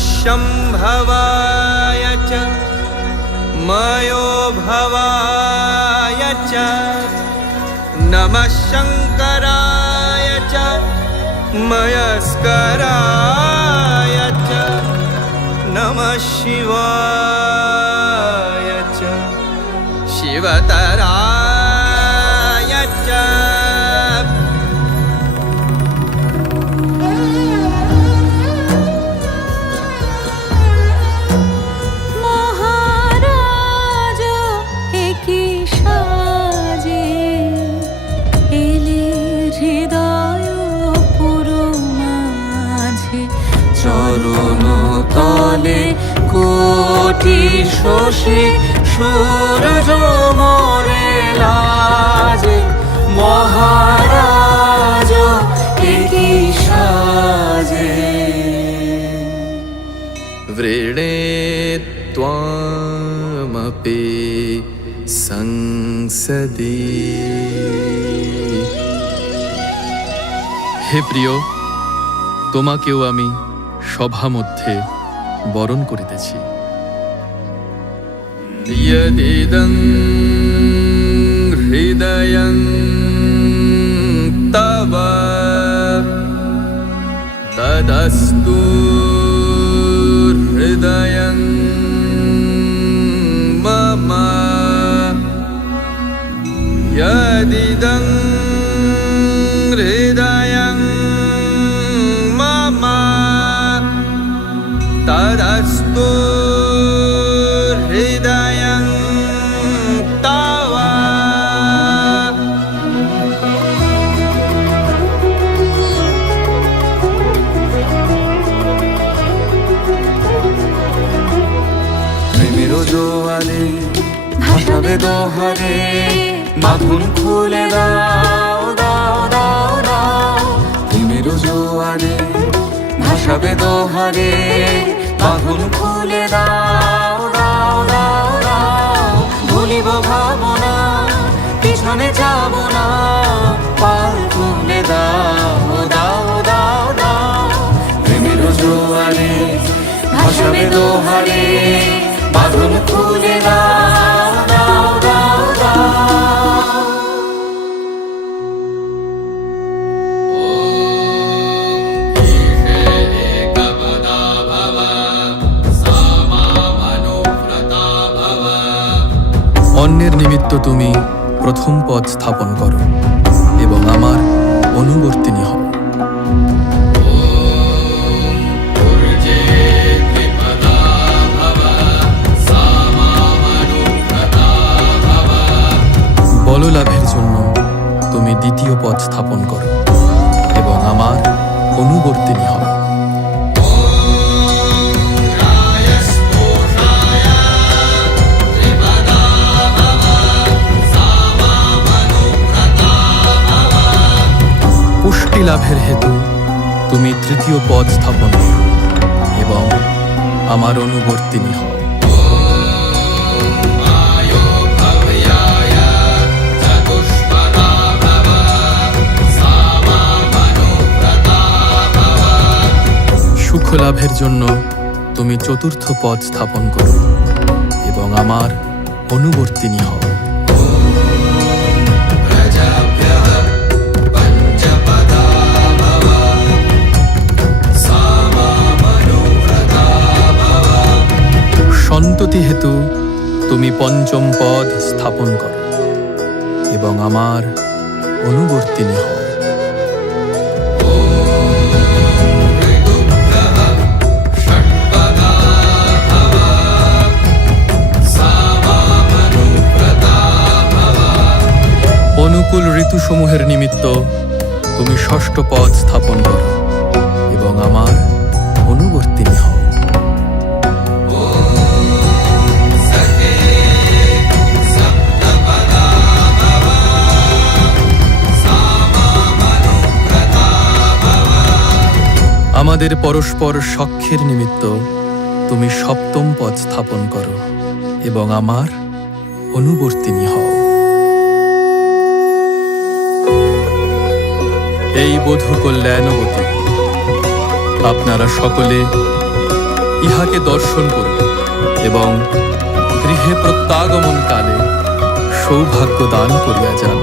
शम्भवाय च मयो च नमः शङ्कराय च मयस्कराय च नमः शिवाय च। शिवतराय চরণ তলে কোটি শশী সূর্য মরে লাজে মহারাজ একই সাজে वृणे त्वामपि সংসদি হে প্রিয় তোমাকেও আমি সভা মধ্যে বরণ করিতেছি। ইয়দিদং হৃদয়ং তব তদস্তু হৃদয়ং জোয়ারে ভাসাবে দোহারে বাঁধন খুলে দাও দাও দাও দাও। প্রেমের জোয়ারে ভাসাবে দোহারে বাঁধন খুলে দাও দাও দাও দাও। ভুলিব ভাবনা পিছনে যাব না। পাল তুলে দাও দাও দাও দাও। প্রেমের জোয়ারে ভাসাবে দোহারে দাও অন্যের নিমিত্ত তুমি প্রথম পদ স্থাপন করো এবং আমার অনুবর্তিনী হও। স্থাপন করো এবং আমার অনুবর্তিনী হও। পুষ্টি লাভের হেতু তুমি তৃতীয় পদ স্থাপন করো এবং আমার অনুবর্তিনী হও। সুখ লাভের জন্য তুমি চতুর্থ পদ স্থাপন করো এবং আমার অনুবর্তিনী হও। সন্ততি হেতু তুমি পঞ্চম পদ স্থাপন করো এবং আমার অনুবর্তিনী হও। অনুকূল ঋতুসমূহের নিমিত্ত তুমি ষষ্ঠ পদ স্থাপন করো এবং আমার অনুবর্তিনী হও। আমাদের পরস্পর সখ্যের নিমিত্ত তুমি সপ্তম পদ স্থাপন করো এবং আমার অনুবর্তিনী হও। এই বধূ কল্যাণবতী। আপনারা সকলে ইহাকে দর্শন করুন এবং গৃহে প্রত্যাগমন কালে সৌভাগ্য দান করিয়া যান।